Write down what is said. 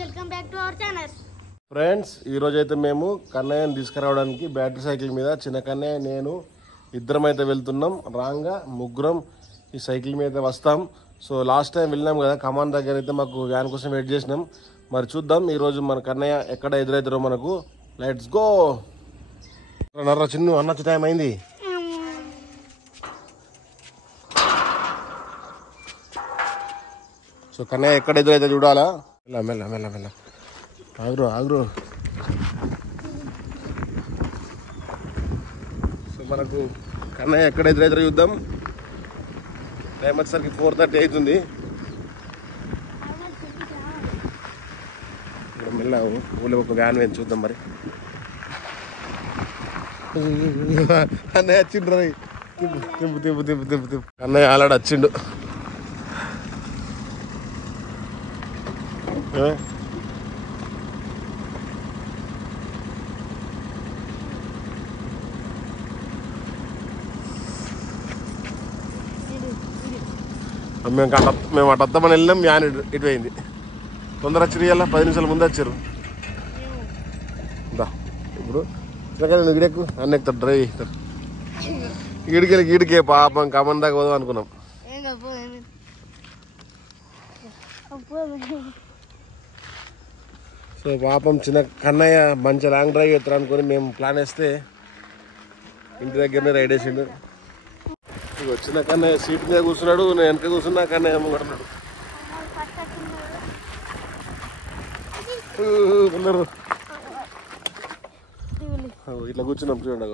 Welcome back to our channel friends. ఈరోజు అయితే మేము కన్నయ్యని తీసుకురావడానికి బ్యాటరీ సైకిల్ మీద చిన్న కన్నయ్య నేను ఇద్దరం అయితే వెళ్తున్నాం. రాంగా ముగ్గురం ఈ సైకిల్ మీద వస్తాం. సో లాస్ట్ టైం వెళ్ళినాం కదా కమాన్ దగ్గర అయితే మాకు వ్యాన్ కోసం వెయిట్ చేసినాం. మరి చూద్దాం ఈరోజు మన కన్నయ్య ఎక్కడ ఎదురవుతారో మనకు. Let's go. నర్ర చిన్ను అన్నొచ్చే టైం అయింది. సో కన్నయ్య ఎక్కడ ఎదురైతే చూడాలా. మెల్ల మెల్ల మెల్ల మెల్ల ఆగురు ఆగురు. సో మనకు కన్నయ్య ఎక్కడ ఎదురైతే చూద్దాం. టైం వచ్చేసరికి 4:30 అవుతుంది. మెల్ల ఊళ్ళో ఒక వ్యాన్ వేసి చూద్దాం. మరి అన్నయ్య వచ్చిండ్రు. తింపు తింపు తింపు తింపు తింపు. అన్నయ్య ఆలాడు వచ్చిండు. మేము అటు వద్దామని వెళ్ళాం. వ్యాన్ ఇటు పోయింది. తొందర వచ్చి ఇవ్వాల 10 నిమిషాల ముందు వచ్చారు. ఇప్పుడు ఈడెక్కు అన్న ఎక్కుతారు. డ్రైవ్ ఎక్కుతారు. ఈడికే పాపం కమన్ దాకా పోదాం అనుకున్నాం. సో పాపం చిన్న కన్నయ్య మంచి లాంగ్ డ్రైవ్ ఎత్తారు అనుకుని మేము ప్లాన్ వేస్తే ఇంటి దగ్గరనే రైడ్ వేసిండు. వచ్చిన కన్నయ్య సీట్ మీద కూర్చున్నాడు. నేను వెనక కూర్చున్నా. కన్నయ్య అమ్ముకుంటున్నాడు. ఇట్లా కూర్చున్నాం చూడండి.